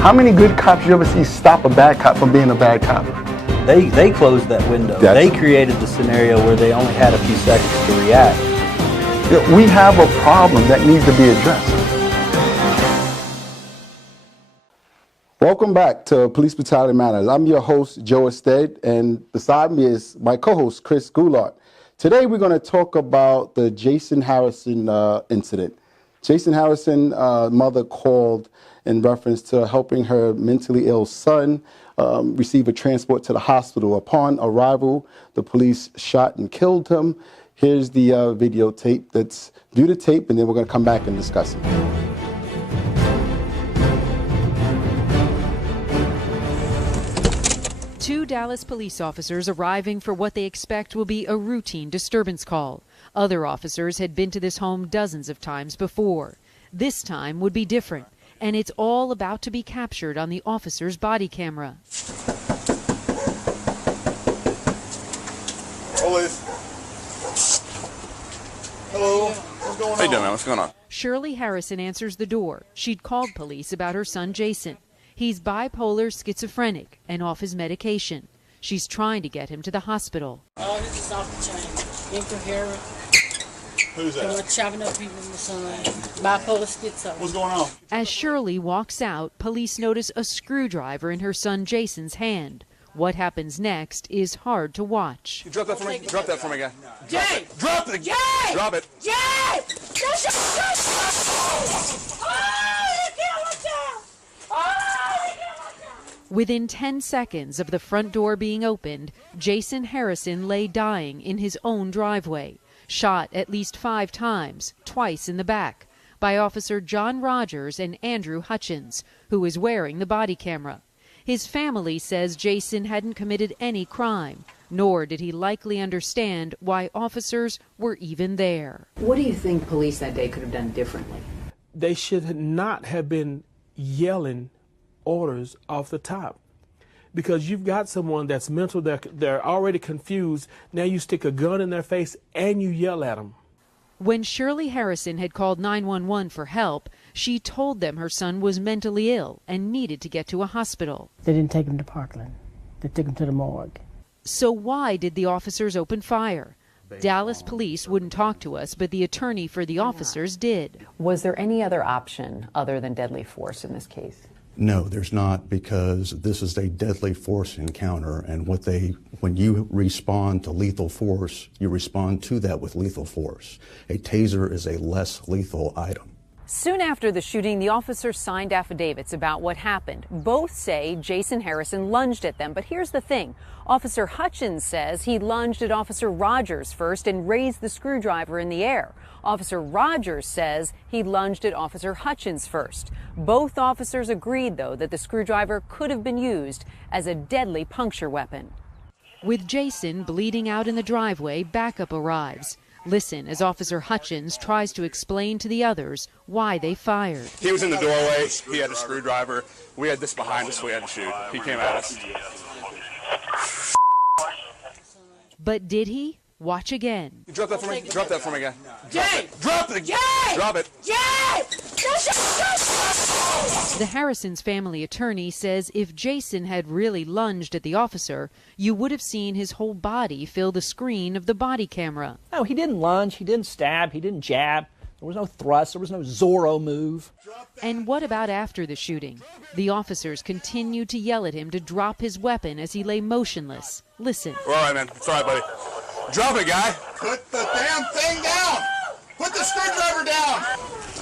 How many good cops you ever see stop a bad cop from being a bad cop? They closed that window. They created the scenario where they only had a few seconds to react. We have a problem that needs to be addressed. Welcome back to Police Brutality Matters. I'm your host, Joe Ested, and beside me is my co-host, Chris Goulart. Today we're going to talk about the Jason Harrison incident. Jason Harrison, mother called in reference to helping her mentally ill son receive a transport to the hospital. Upon arrival, the police shot and killed him. Here's the videotape. Let's view the tape, and then we're going to come back and discuss it. Two Dallas police officers arriving for what they expect will be a routine disturbance call. Other officers had been to this home dozens of times before. This time would be different, and it's all about to be captured on the officer's body camera. Hello. What's going on? How you doing, man? What's going on? Shirley Harrison answers the door. She'd called police about her son, Jason. He's bipolar schizophrenic and off his medication. She's trying to get him to the hospital. Oh, this is off the chain. Incoherent. Who's that? Chopping up people in the sun. Bipolar schizo. What's going on? As Shirley walks out, police notice a screwdriver in her son Jason's hand. What happens next is hard to watch. You drop that for me. Drop that for me, guy. Jay! Drop it. Jay! Drop it. Jay! Oh, you killed my child! Oh, you killed my child! Within 10 seconds of the front door being opened, Jason Harrison lay dying in his own driveway, shot at least 5 times, twice in the back, by Officer John Rogers and Andrew Hutchins, who was wearing the body camera. His family says Jason hadn't committed any crime, nor did he likely understand why officers were even there. What do you think police that day could have done differently? They should not have been yelling orders off the top, because you've got someone that's mental, they're already confused. Now you stick a gun in their face and you yell at them. When Shirley Harrison had called 911 for help, she told them her son was mentally ill and needed to get to a hospital. They didn't take him to Parkland. They took him to the morgue. So why did the officers open fire? Dallas police wouldn't talk to us, but the attorney for the officers did. Was there any other option other than deadly force in this case? No, there's not, because this is a deadly force encounter, and when you respond to lethal force, you respond to that with lethal force. A taser is a less lethal item. Soon after the shooting, the officers signed affidavits about what happened. Both say Jason Harrison lunged at them, but here's the thing. Officer Hutchins says he lunged at Officer Rogers first and raised the screwdriver in the air. Officer Rogers says he lunged at Officer Hutchins first. Both officers agreed, though, that the screwdriver could have been used as a deadly puncture weapon. With Jason bleeding out in the driveway, backup arrives. Listen as Officer Hutchins tries to explain to the others why they fired. He was in the doorway. He had a screwdriver. We had this behind us. We had to shoot. He came at us. But did he? Watch again. You drop that for me. Drop that for me, guy. Jay! Drop it. Jay! Drop it. Jay! The Harrisons' family attorney says if Jason had really lunged at the officer, you would have seen his whole body fill the screen of the body camera. No, he didn't lunge, he didn't stab, he didn't jab. There was no thrust, there was no Zorro move. And what about after the shooting? The officers continued to yell at him to drop his weapon as he lay motionless. Listen. We're all right, man. It's all right, buddy. Drop it, guy. Put the damn thing down. Put the screwdriver down.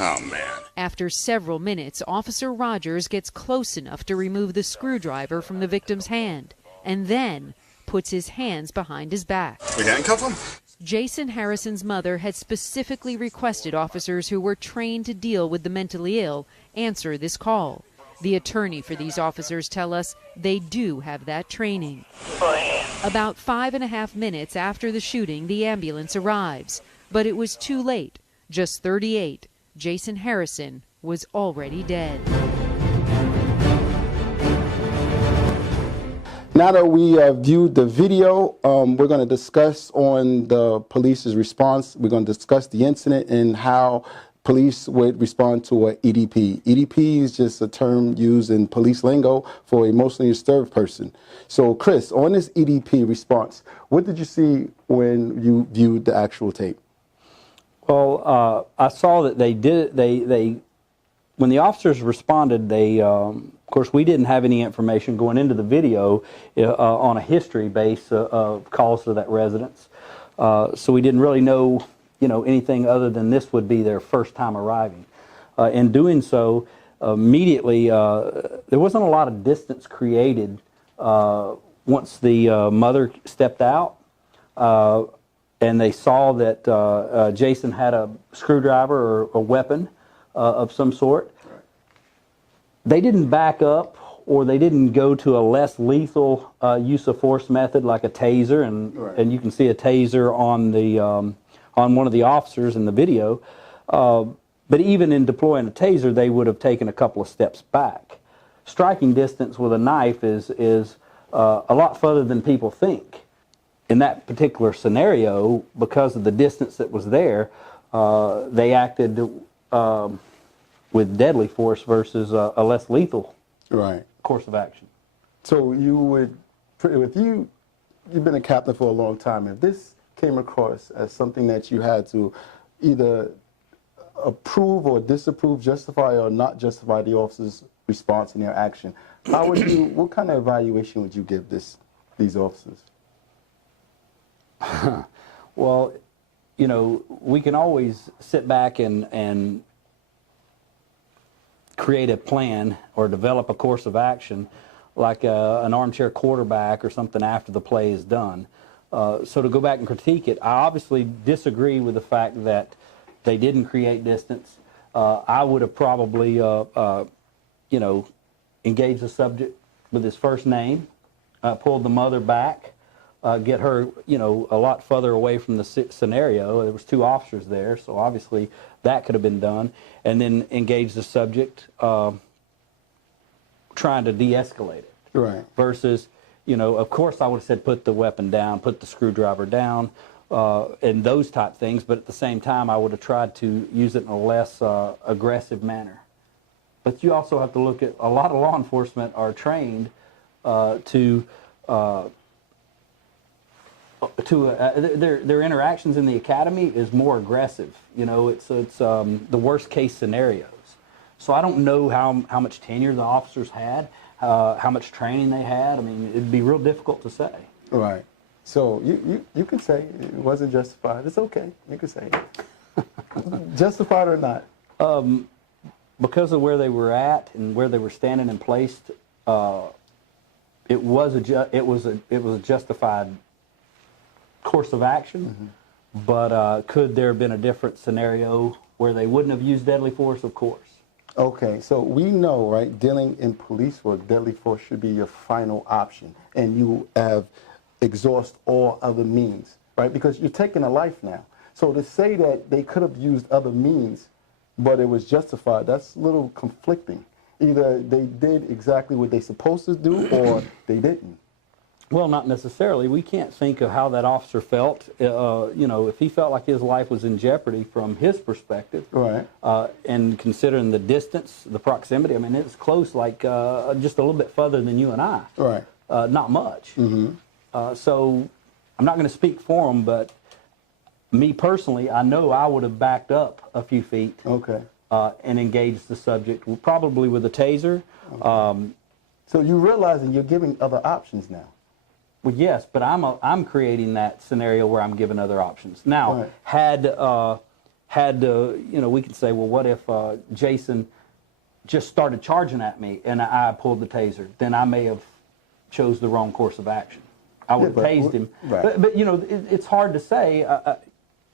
Oh, man. After several minutes, Officer Rogers gets close enough to remove the screwdriver from the victim's hand and then puts his hands behind his back. We handcuff him? Jason Harrison's mother had specifically requested officers who were trained to deal with the mentally ill answer this call. The attorney for these officers tell us they do have that training. About 5.5 minutes after the shooting, the ambulance arrives, but it was too late. Just 38, Jason Harrison was already dead. Now that we viewed the video, we're going to discuss on the police's response. We're going to discuss the incident and how police would respond to a EDP. EDP is just a term used in police lingo for emotionally disturbed person. So, Chris, on this EDP response, what did you see when you viewed the actual tape? Well, I saw that they did. When the officers responded, they, of course, we didn't have any information going into the video on a history base of calls to that residence, so we didn't really know, anything other than this would be their first time arriving. In doing so, immediately there wasn't a lot of distance created once the mother stepped out. And they saw that Jason had a screwdriver or a weapon of some sort. They didn't back up, or they didn't go to a less lethal use of force method like a taser, and you can see a taser on the on one of the officers in the video. But even in deploying a taser, they would have taken a couple of steps back. Striking distance with a knife is a lot further than people think. In that particular scenario, because of the distance that was there, they acted with deadly force versus a less lethal course of action. So you would, if you've been a captain for a long time, if this came across as something that you had to either approve or disapprove, justify or not justify the officer's response and their action, how would you, what kind of evaluation would you give these officers? Well, we can always sit back and create a plan or develop a course of action like an armchair quarterback or something after the play is done. So to go back and critique it, I obviously disagree with the fact that they didn't create distance. I would have probably, engaged the subject with his first name, pulled the mother back, get her, a lot further away from the scenario. There was two officers there, so obviously that could have been done. And then engage the subject, trying to de-escalate it. Right. Versus, of course I would have said put the weapon down, put the screwdriver down, and those type things. But at the same time, I would have tried to use it in a less aggressive manner. But you also have to look at, a lot of law enforcement are trained their interactions in the academy is more aggressive. It's the worst case scenarios. So I don't know how much tenure the officers had, how much training they had. I mean, it'd be real difficult to say. Right. So you can say it wasn't justified. It's okay. You can say it. Justified or not. Because of where they were at and where they were standing and placed, it was a justified course of action, but could there have been a different scenario where they wouldn't have used deadly force? Of course. Okay, so we know, right, dealing in police work, deadly force should be your final option, and you have exhaust all other means, right, because you're taking a life now. So to say that they could have used other means, but it was justified, that's a little conflicting. Either they did exactly what they're supposed to do, or they didn't. Well, not necessarily. We can't think of how that officer felt. If he felt like his life was in jeopardy from his perspective, right? And considering the distance, the proximity, I mean, it was close, like just a little bit further than you and I. Right. Not much. So I'm not going to speak for him, but me personally, I know I would have backed up a few feet. Okay. And engaged the subject, probably with a taser. Okay. So you realizing you're giving other options now. Well, yes, but I'm creating that scenario where I'm giving other options. Now, right. had we could say, well, what if Jason just started charging at me and I pulled the taser? Then I may have chose the wrong course of action. I would have tased him. Right. But it's hard to say.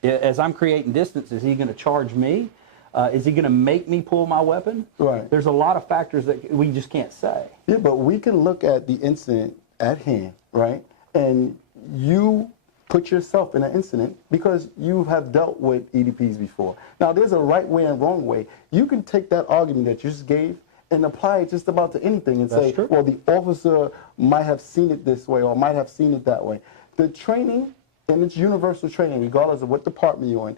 As I'm creating distance, is he going to charge me? Is he going to make me pull my weapon? Right. There's a lot of factors that we just can't say. Yeah, but we can look at the incident at hand, right? And you put yourself in an incident because you have dealt with EDPs before. Now, there's a right way and wrong way. You can take that argument that you just gave and apply it just about to anything and say, well, the officer might have seen it this way or might have seen it that way. The training, and it's universal training, regardless of what department you're in,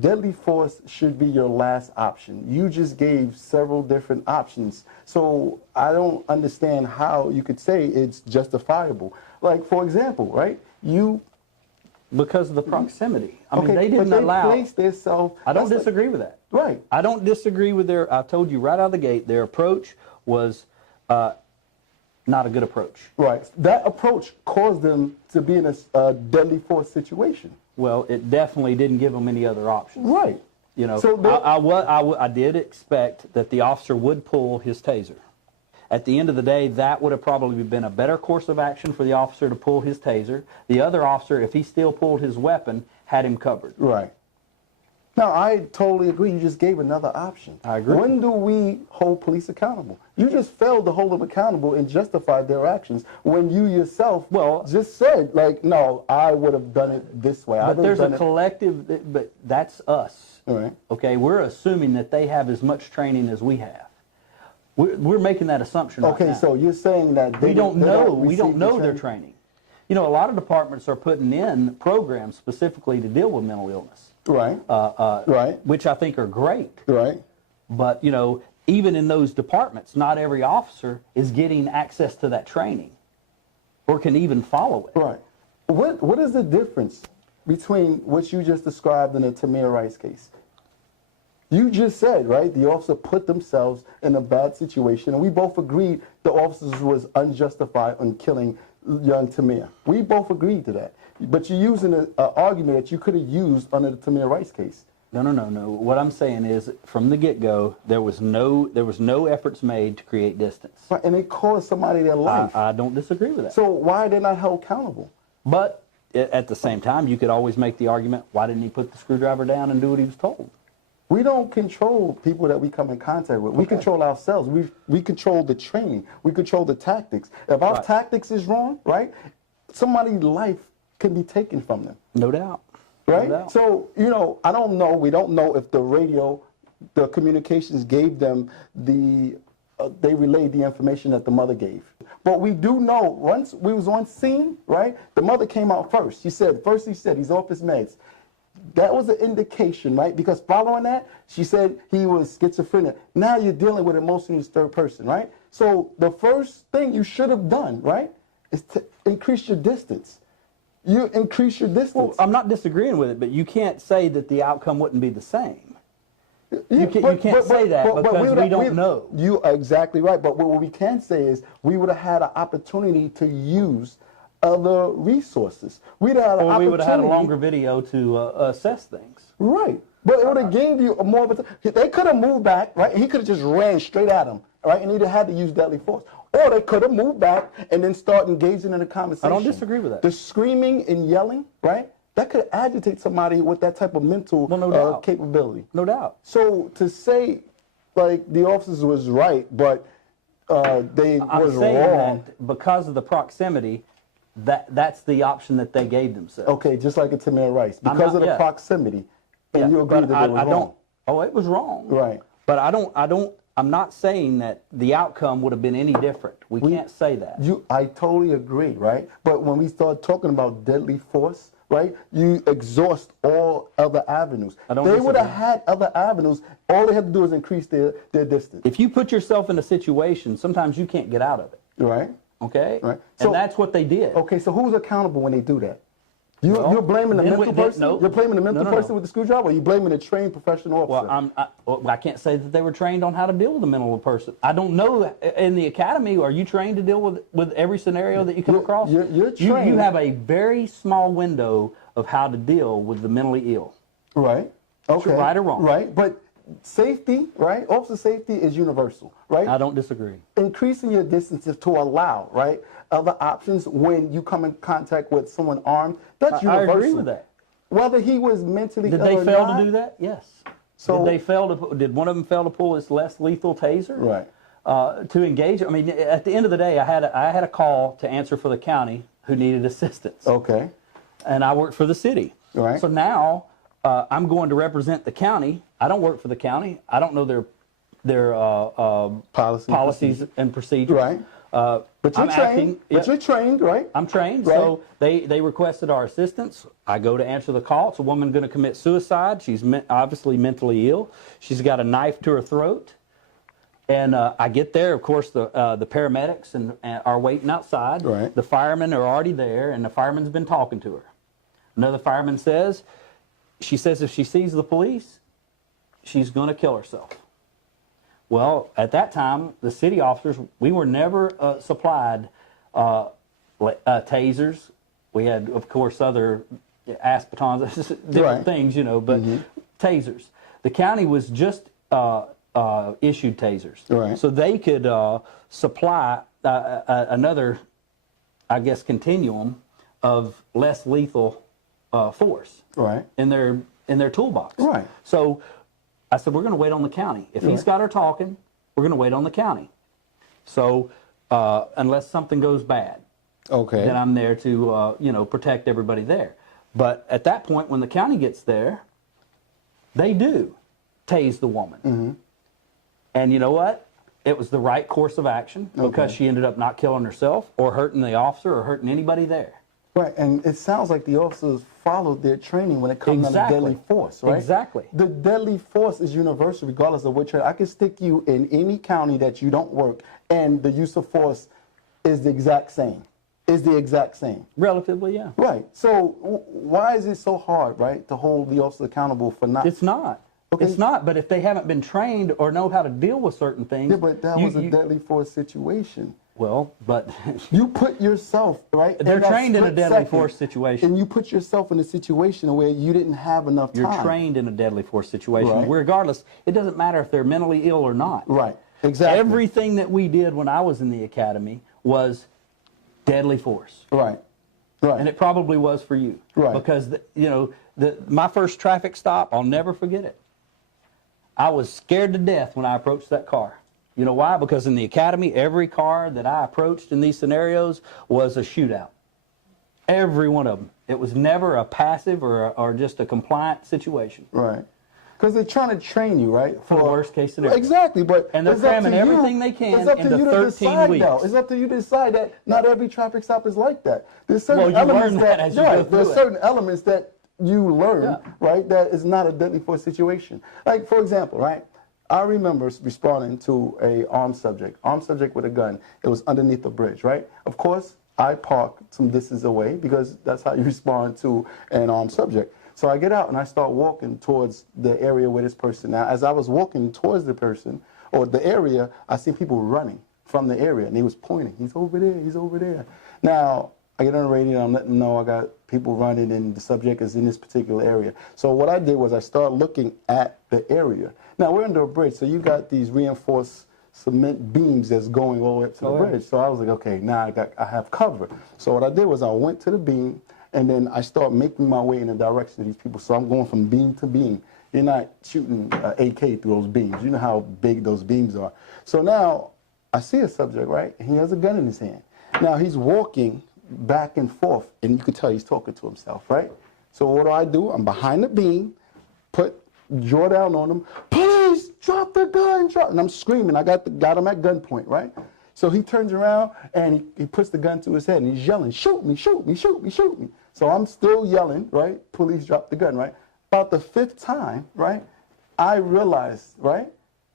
deadly force should be your last option. You just gave several different options. So I don't understand how you could say it's justifiable. Like, for example, right? Because of the proximity. I mean, Okay, they didn't but they allow. placed themselves. I don't disagree with that. Right. I don't disagree with I told you right out of the gate, their approach was not a good approach. Right. That approach caused them to be in a deadly force situation. Well, it definitely didn't give them any other options. Right. You know, So I did expect that the officer would pull his taser. At the end of the day, that would have probably been a better course of action for the officer to pull his taser. The other officer, if he still pulled his weapon, had him covered. Right. Now, I totally agree. You just gave another option. I agree. When do we hold police accountable? You just failed to hold them accountable and justified their actions when you yourself just said, like, no, I would have done it this way. But there's a collective, but that's us. All right. Okay, we're assuming that they have as much training as we have. We're making that assumption right now. Okay, so you're saying that we don't know their training. You know, a lot of departments are putting in programs specifically to deal with mental illness. Right. Right. Which I think are great. Right. But, you know, even in those departments, not every officer is getting access to that training or can even follow it. Right. What is the difference between what you just described in the TAMIR RICE case? You just said, right, the officer put themselves in a bad situation, and we both agreed the officers was unjustified in killing young TAMIR. We both agreed to that. But you're using an argument that you could have used under the TAMIR RICE case. No. What I'm saying is, from the get-go, there was no efforts made to create distance. Right, and it cost somebody their life. I don't disagree with that. So why are they not held accountable? But at the same time, you could always make the argument, why didn't he put the screwdriver down and do what he was told? We don't control people that we come in contact with. We control ourselves. We control the training. We control the tactics. If our tactics is wrong, right, somebody's life can be taken from them. No doubt. Right? No doubt. So, you know, I don't know. We don't know if the communications gave them they relayed the information that the mother gave. But we do know, once we was on scene, right, the mother came out first. He said he's off his meds. That was an indication, right? Because following that, she said he was schizophrenic. Now you're dealing with emotionally disturbed person, right? So the first thing you should have done, right, is to increase your distance. You increase your distance. Well, I'm not disagreeing with it, but you can't say that the outcome wouldn't be the same. You can't say that because we don't know. You are exactly right. But what we can say is we would have had an opportunity to use other resources. We would have had a longer video to assess things. Right. But it would have gave you more of a... They could have moved back, right? And he could have just ran straight at him, right? And he'd have had to use deadly force. Or they could have moved back and then start engaging in a conversation. I don't disagree with that. The screaming and yelling, right? That could agitate somebody with that type of mental capability. No doubt. So to say, like, the officers was right, but they was saying wrong... That because of the proximity, that's the option that they gave themselves. Okay, just like a TAMIR RICE. Because of the proximity, and you agree that it was wrong. Oh, it was wrong. Right. But I'm not saying that the outcome would have been any different. We can't say that. I totally agree, right? But when we start talking about deadly force, right, you exhaust all other avenues. They would have had other avenues. All they had to do is increase their distance. If you put yourself in a situation, sometimes you can't get out of it. Right. Okay? Right. And that's what they did. Okay, so who's accountable when they do that? You're blaming the mental person? No. You're blaming the mental person with the screwdriver, or you're blaming the trained professional officer? Well, I can't say that they were trained on how to deal with a mental person. I don't know. In the academy, are you trained to deal with every scenario that you come across? You're trained. You have a very small window of how to deal with the mentally ill. Right. Okay. Right or wrong. Right. But safety, right? Officer safety is universal, right? I don't disagree. Increasing your distances to allow, right, other options when you come in contact with someone armed, that's universal. I agree with that. Whether he was mentally ill or not. Did they fail to do that? Yes. So did one of them fail to pull his less lethal taser? Right. To engage? I mean, at the end of the day, I had a call to answer for the county who needed assistance. Okay. And I worked for the city. Right. So now I'm going to represent the county. I don't work for the county. I don't know their policies and procedures. Right. But you're trained. But you're trained, right? I'm trained. Right. So they requested our assistance. I go to answer the call. It's a woman going to commit suicide. She's obviously mentally ill. She's got a knife to her throat. And I get there. Of course, the paramedics and are waiting outside. Right. The firemen are already there, and the fireman's been talking to her. Another fireman says, she says if she sees the police, she's going to kill herself. Well, at that time, the city officers, we were never supplied tasers. We had, of course, other aspatons, different things, you know, but tasers. The county was just issued tasers. Right. So they could supply another, I guess, continuum of less lethal force in their toolbox. Right. So I said, we're going to wait on the county. If he's got her talking, we're going to wait on the county. So unless something goes bad, then I'm there to you know, protect everybody there. But at that point, when the county gets there, they do tase the woman. And you know what? It was the right course of action because she ended up not killing herself or hurting the officer or hurting anybody there. Right, and it sounds like the officers followed their training when it comes to deadly force, right? Exactly. The deadly force is universal regardless of which. I can stick you in any county that you don't work, and the use of force is the exact same. Relatively, yeah. Right. So why is it so hard, right, to hold the officer accountable for not? It's not. Okay. It's not. But if they haven't been trained or know how to deal with certain things, yeah, but that was a deadly force situation. Well, but you put yourself, right? They're trained in a deadly force situation. And you put yourself in a situation where you didn't have enough time. You're trained in a deadly force situation. Regardless, it doesn't matter if they're mentally ill or not. Right. Exactly. Everything that we did when I was in the academy was deadly force. Right. Right. And it probably was for you. Right. Because, you know, my first traffic stop, I'll never forget it. I was scared to death when I approached that car. You know why? Because in the academy, every car that I approached in these scenarios was a shootout. Every one of them. It was never a passive or just a compliant situation. Right. Because they're trying to train you, right? For the worst case scenario. Exactly, but and they're cramming everything they can into 13 weeks. It's up to you to decide that not every traffic stop is like that. There's certain elements there's certain elements that you learn, right, that is not a deadly force situation. Like, for example, right, I remember responding to a armed subject with a gun. It was underneath a bridge, right? Of course, I parked some distance away because that's how you respond to an armed subject. So I get out and I start walking towards the area where this person. Now, as I was walking towards the person or the area, I see people running from the area, and he was pointing. He's over there. He's over there. Now, I get on the radio and I'm letting them know I got people running and the subject is in this particular area. So what I did was I started looking at the area. Now, we're under a bridge, so you got these reinforced cement beams that's going all the way up to the bridge. So I was like, okay, now I have cover. So what I did was I went to the beam, and then I start making my way in the direction of these people. So I'm going from beam to beam. You're not shooting AK through those beams. You know how big those beams are. So now I see a subject, right? And he has a gun in his hand. Now he's walking back and forth, and you can tell he's talking to himself, right? So what do? I'm behind the beam, draw down on him. Please drop the gun, drop. And I'm screaming. I got him at gunpoint, right? So he turns around and he puts the gun to his head and he's yelling, shoot me, shoot me, shoot me, shoot me. So I'm still yelling, right? Police drop the gun, right? About the 5th time, right? I realized, right,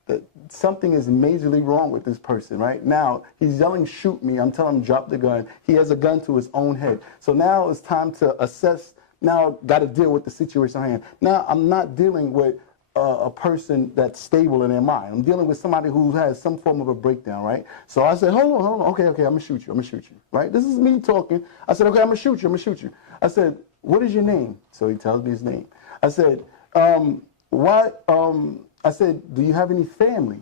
that something is majorly wrong with this person, right? Now he's yelling, shoot me. I'm telling him drop the gun. He has a gun to his own head. So now it's time to assess. Now got to deal with the situation at hand. Now I'm not dealing with a person that's stable in their mind. I'm dealing with somebody who has some form of a breakdown, right? So I said, hold on. Okay, I'm going to shoot you, right? This is me talking. I said, okay, I'm going to shoot you. I said, what is your name? So he tells me his name. I said, I said, do you have any family?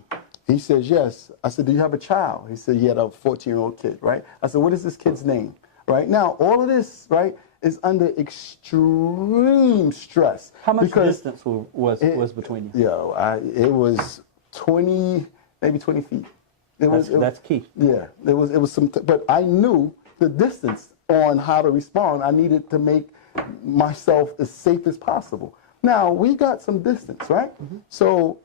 He says, yes. I said, do you have a child? He said he had a 14-year-old kid, right? I said, what is this kid's name, right? Now, all of this, right, is under extreme stress. How much distance was between you? It was 20, maybe 20 feet. That's key. Yeah, it was some, but I knew the distance on how to respond. I needed to make myself as safe as possible. Now, we got some distance, right? So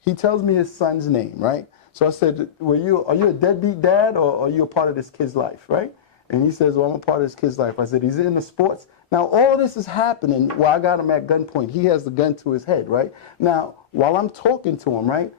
he tells me his son's name, right? So I said, are you a deadbeat dad, or are you a part of this kid's life, right? And he says, well, I'm a part of this kid's life. I said, he's in the sports. Now, all this is happening while I got him at gunpoint. He has the gun to his head, right? Now, while I'm talking to him, right,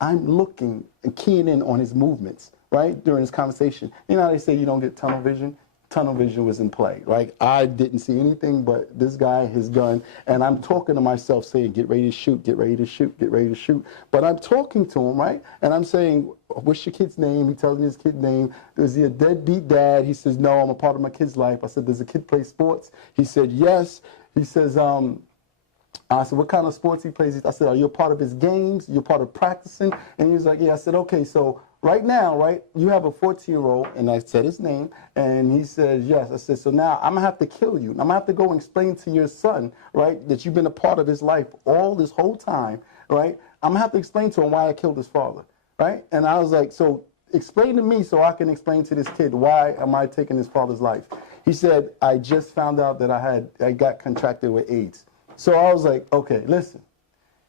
I'm looking and keying in on his movements, right, during this conversation. You know how they say you don't get tunnel vision? Tunnel vision was in play, right? I didn't see anything but this guy, his gun, and I'm talking to myself saying, get ready to shoot, get ready to shoot, get ready to shoot. But I'm talking to him, right? And I'm saying, what's your kid's name? He tells me his kid's name. Is he a deadbeat dad? He says, no, I'm a part of my kid's life. I said, does the kid play sports? He said, yes. He says, I said, what kind of sports he plays? I said, are you a part of his games? You're part of practicing? And he was like, yeah. I said, okay, so right now, right, you have a 14-year-old, and I said his name, and he says, yes. I said, so now I'm going to have to kill you. I'm going to have to go and explain to your son, right, that you've been a part of his life all this whole time, right? I'm going to have to explain to him why I killed his father, right? And I was like, so explain to me so I can explain to this kid, why am I taking his father's life? He said, I just found out that I got contracted with AIDS. So I was like, okay, listen,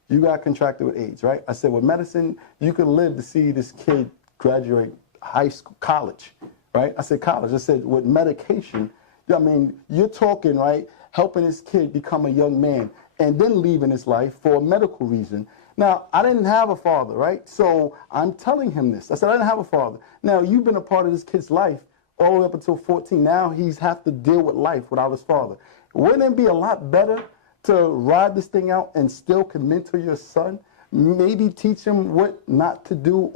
you got contracted with AIDS, right? I said, with medicine, you can live to see this kid graduate high school, college, right? I said college. I said with medication, I mean, you're talking, right, helping this kid become a young man and then leaving his life for a medical reason. Now, I didn't have a father, right? So I'm telling him this. I said, I didn't have a father. Now, you've been a part of this kid's life all the way up until 14. Now he's have to deal with life without his father. Wouldn't it be a lot better to ride this thing out and still can mentor your son? Maybe teach him what not to do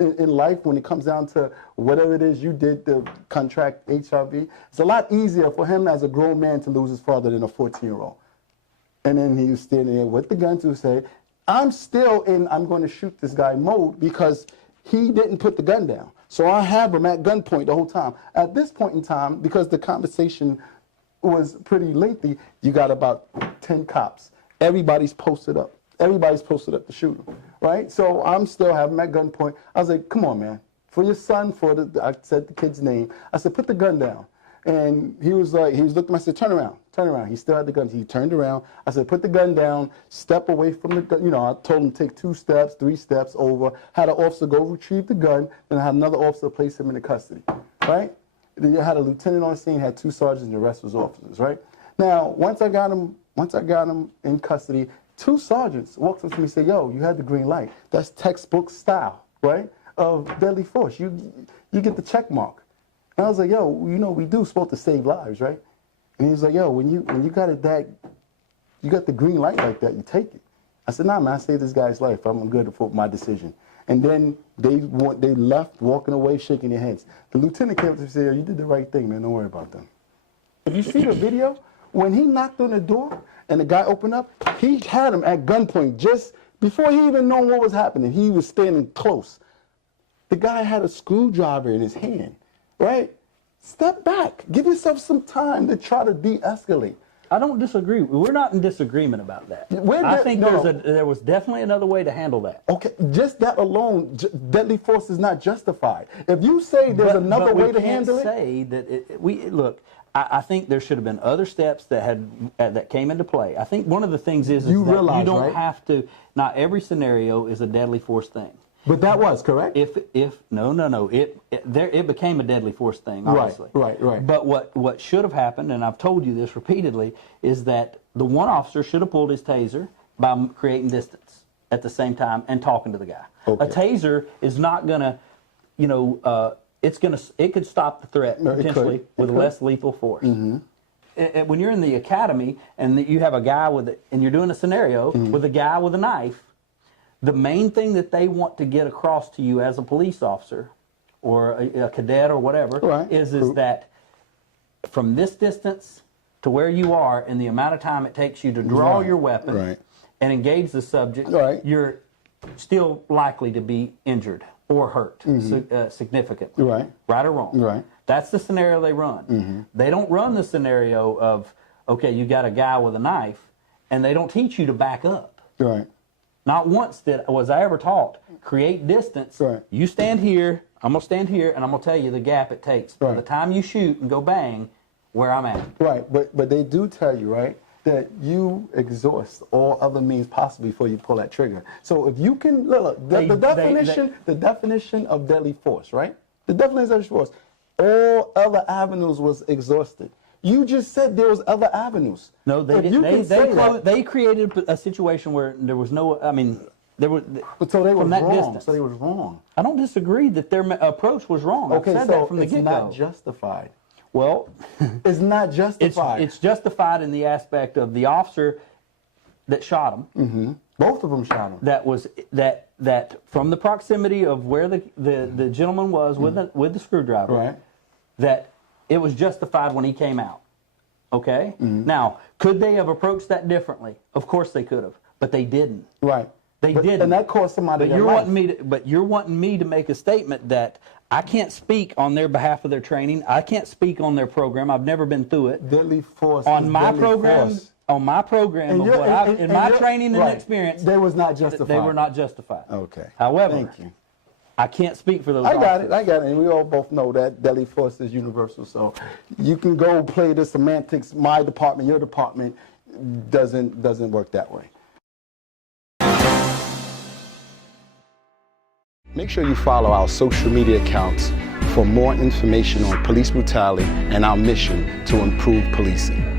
in life when it comes down to whatever it is you did to contract HIV. It's a lot easier for him as a grown man to lose his father than a 14-year-old. And then he was standing there with the gun to his head. I'm still in I'm going to shoot this guy mode because he didn't put the gun down. So I have him at gunpoint the whole time. At this point in time, because the conversation was pretty lengthy, you got about 10 cops. Everybody's posted up. Everybody's posted up to shoot him, right? So I'm still having him at gunpoint. I was like, come on, man. For your son, I said the kid's name. I said, put the gun down. And he was like, he was looking at me, I said, turn around, turn around. He still had the gun. He turned around. I said, put the gun down, step away from the gun. You know, I told him to take 2 steps, 3 steps over, had an officer go retrieve the gun, then I had another officer place him into custody, right? Then you had a lieutenant on scene, had 2 sergeants, and the rest was officers, right? Now, once I got him in custody, 2 sergeants walked up to me and said, yo, you had the green light. That's textbook style, right, of deadly force. You get the check mark. And I was like, yo, you know, we do supposed to save lives, right? And he was like, yo, when you got it that, you got the green light like that, you take it. I said, nah, man, I saved this guy's life. I'm good for my decision. And then they left, walking away, shaking their heads. The lieutenant came up and said, you did the right thing, man. Don't worry about them. If you see the video, when he knocked on the door and the guy opened up, he had him at gunpoint just before he even knew what was happening. He was standing close. The guy had a screwdriver in his hand, right? Step back. Give yourself some time to try to de-escalate. I don't disagree. We're not in disagreement about that. I think there was definitely another way to handle that. Okay, just that alone, deadly force is not justified. If you say there's another way to handle it, say that look. I think there should have been other steps that came into play. I think one of the things is that you don't have to. Not every scenario is a deadly force thing. But that was correct. No. It became a deadly force thing, obviously. Right. But what should have happened, and I've told you this repeatedly, is that the one officer should have pulled his taser by creating distance at the same time and talking to the guy. Okay. A taser is not going to, it could stop the threat potentially with less lethal force. Mm-hmm. When you're in the academy and you have a guy and you're doing a scenario with a guy with a knife, the main thing that they want to get across to you as a police officer or a cadet or whatever is that from this distance to where you are and the amount of time it takes you to draw your weapon and engage the subject, you're still likely to be injured or hurt significantly. Right or wrong. That's the scenario they run. They don't run the scenario of, okay, you got a guy with a knife, and they don't teach you to back up. Not once was I ever taught, create distance. You stand here, I'm going to stand here, and I'm going to tell you the gap it takes. By the time you shoot and go bang, where I'm at. But they do tell you, right? that you exhaust all other means possible before you pull that trigger. So if you can, look, the definition of deadly force, right? The definition of deadly force, all other avenues was exhausted. You just said there was other avenues. No, they didn't. They created a situation where there was no, I mean, there was, but so they were wrong. Distance. So they was wrong. I don't disagree that their approach was wrong. Okay, I said that from the get-go. It's not justified. Well, it's not justified. It's justified in the aspect of the officer that shot him. Mm-hmm. Both of them shot him. That from the proximity of where the gentleman was with the screwdriver, right? That it was justified when he came out. Okay. Mm-hmm. Now, could they have approached that differently? Of course they could have, but they didn't. Right. They didn't. And that cost somebody their life. But you're wanting me to make a statement that I can't speak on their behalf of their training. I can't speak on their program. I've never been through it. Deadly force. On my program, on my program, in my training and experience, they was not justified. They were not justified. Okay. However, thank you. I can't speak for those. I got it. And we all both know that deadly force is universal. So you can go play the semantics. My department, your department doesn't work that way. Make sure you follow our social media accounts for more information on police brutality and our mission to improve policing.